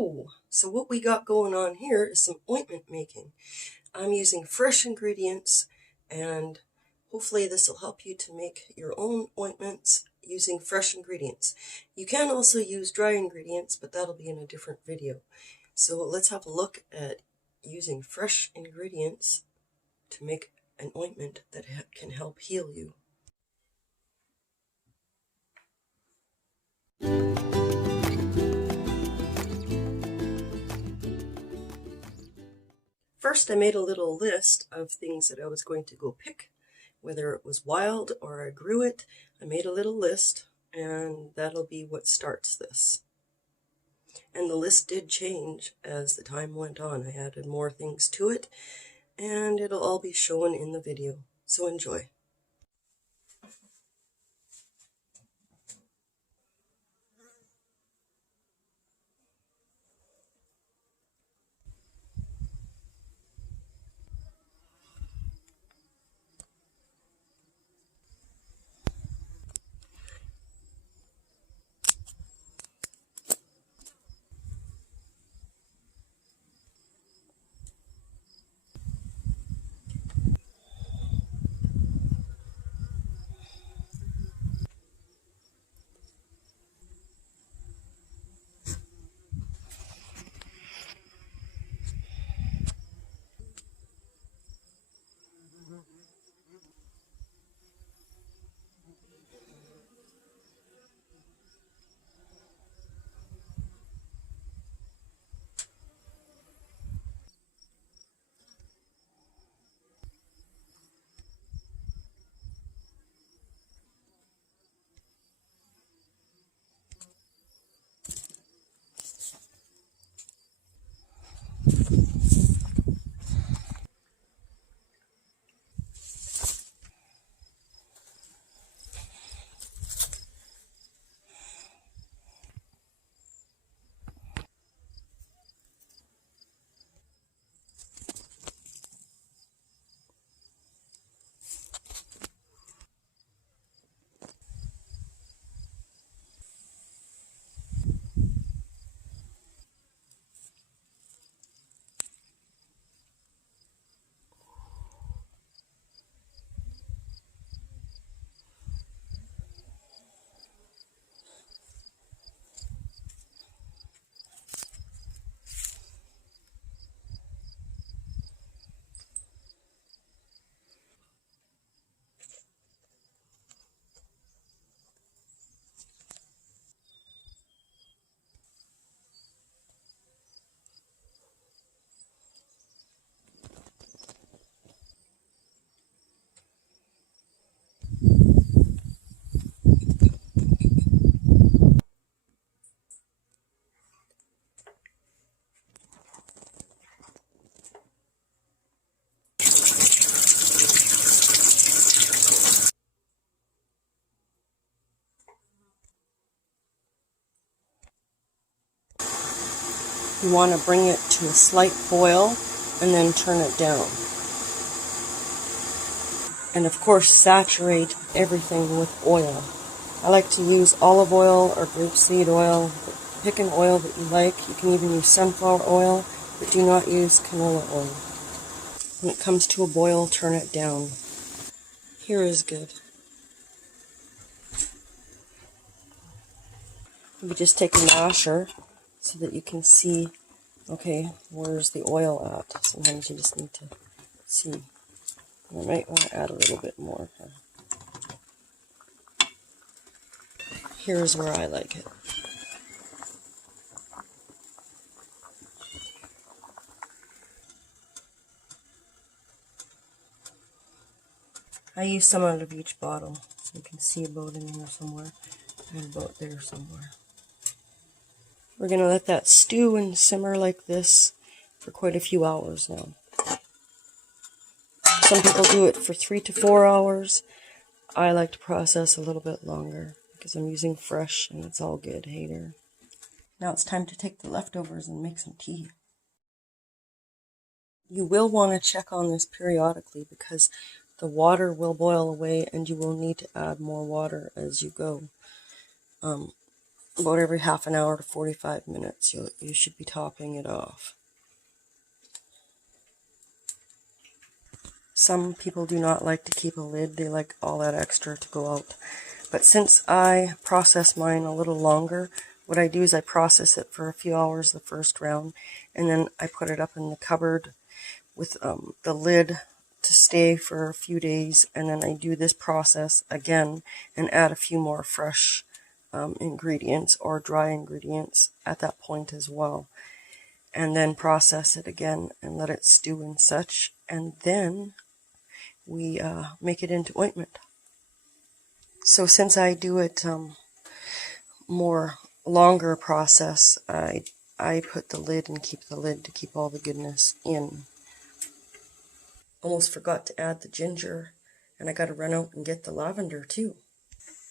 Hello! So what we got going on here is some ointment making. I'm using fresh ingredients, and hopefully this will help you to make your own ointments using fresh ingredients. You can also use dry ingredients, but that'll be in a different video. So let's have a look at using fresh ingredients to make an ointment that can help heal you. First, I made a little list of things that I was going to go pick, whether it was wild or I grew it. I made a little list, and that'll be what starts this. And the list did change as the time went on. I added more things to it, and it'll all be shown in the video. So enjoy. You want to bring it to a slight boil and then turn it down. And of course, saturate everything with oil. I like to use olive oil or grapeseed oil. Pick an oil that you like. You can even use sunflower oil, but do not use canola oil. When it comes to a boil, turn it down. Here is good. You just take a masher so that you can see, okay, where's the oil at? Sometimes you just need to see. I might want to add a little bit more. Here's where I like it. I use some out of each bottle, so you can see about in there somewhere and about there somewhere. We're going to let that stew and simmer like this for quite a few hours now. Some people do it for 3 to 4 hours. I like to process a little bit longer because I'm using fresh and it's all good, hey there. Now it's time to take the leftovers and make some tea. You will want to check on this periodically because the water will boil away and you will need to add more water as you go. about every half an hour to 45 minutes. You should be topping it off. Some people do not like to keep a lid. They like all that extra to go out. But since I process mine a little longer, what I do is I process it for a few hours the first round, and then I put it up in the cupboard with the lid to stay for a few days, and then I do this process again and add a few more fresh ingredients or dry ingredients at that point as well, and then process it again and let it stew and such, and then we make it into ointment. So since I do it more longer process, I put the lid and keep the lid to keep all the goodness in. Almost forgot to add the ginger, and I got to run out and get the lavender too.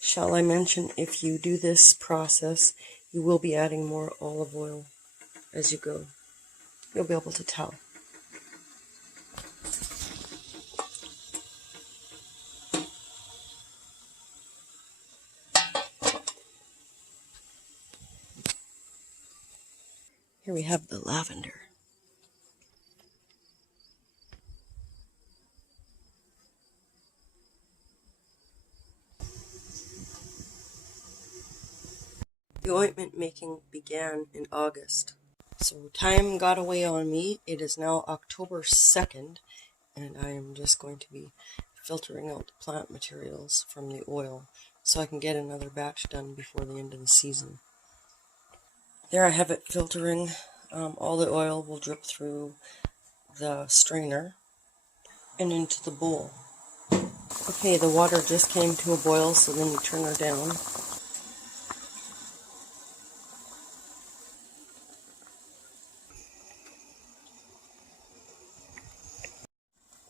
Shall I mention, if you do this process, you will be adding more olive oil as you go. You'll be able to tell. Here we have the lavender. The ointment making began in August. So time got away on me. It is now October 2nd, and I am just going to be filtering out the plant materials from the oil so I can get another batch done before the end of the season. There I have it filtering. All the oil will drip through the strainer and into the bowl. Okay, the water just came to a boil, so then you turn her down.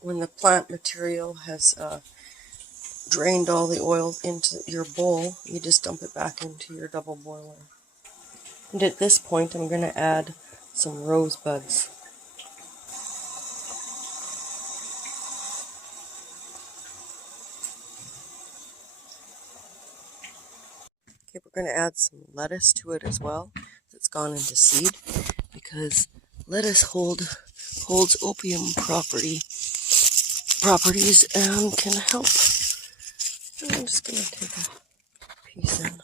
When the plant material has drained all the oil into your bowl, you just dump it back into your double boiler. And at this point, I'm going to add some rosebuds. Okay, we're going to add some lettuce to it as well. That's gone into seed, because lettuce holds opium properties and can help. I'm just going to take a piece in.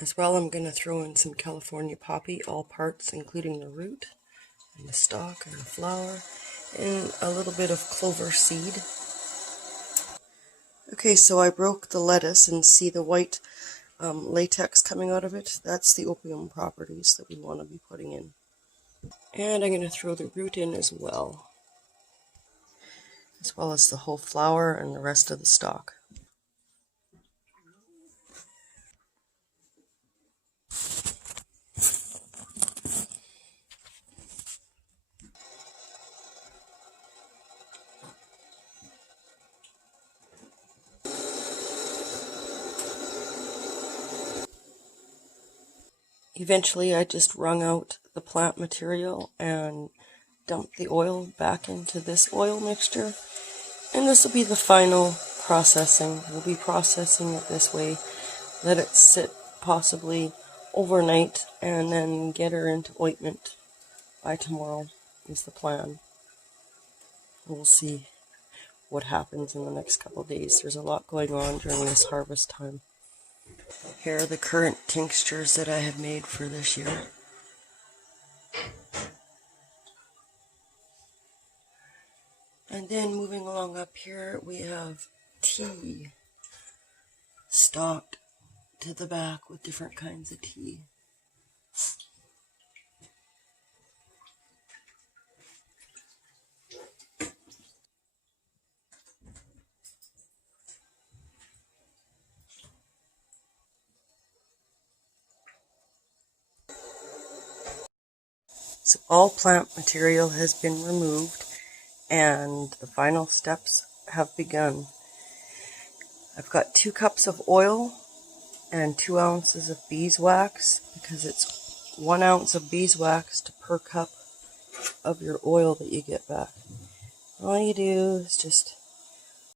As well, I'm going to throw in some California poppy, all parts, including the root and the stalk and the flower, and a little bit of clover seed. Okay, so I broke the lettuce and see the white latex coming out of it. That's the opium properties that we want to be putting in. And I'm going to throw the root in as well as the whole flower and the rest of the stalk. Eventually, I just wrung out the plant material and dumped the oil back into this oil mixture. And this will be the final processing. We'll be processing it this way. Let it sit possibly overnight and then get her into ointment by tomorrow is the plan. We'll see what happens in the next couple of days. There's a lot going on during this harvest time. Here are the current tinctures that I have made for this year. And then moving along up here, we have tea stocked to the back with different kinds of tea. So all plant material has been removed and the final steps have begun. I've got 2 cups of oil and 2 ounces of beeswax, because it's 1 ounce of beeswax per cup of your oil that you get back. All you do is just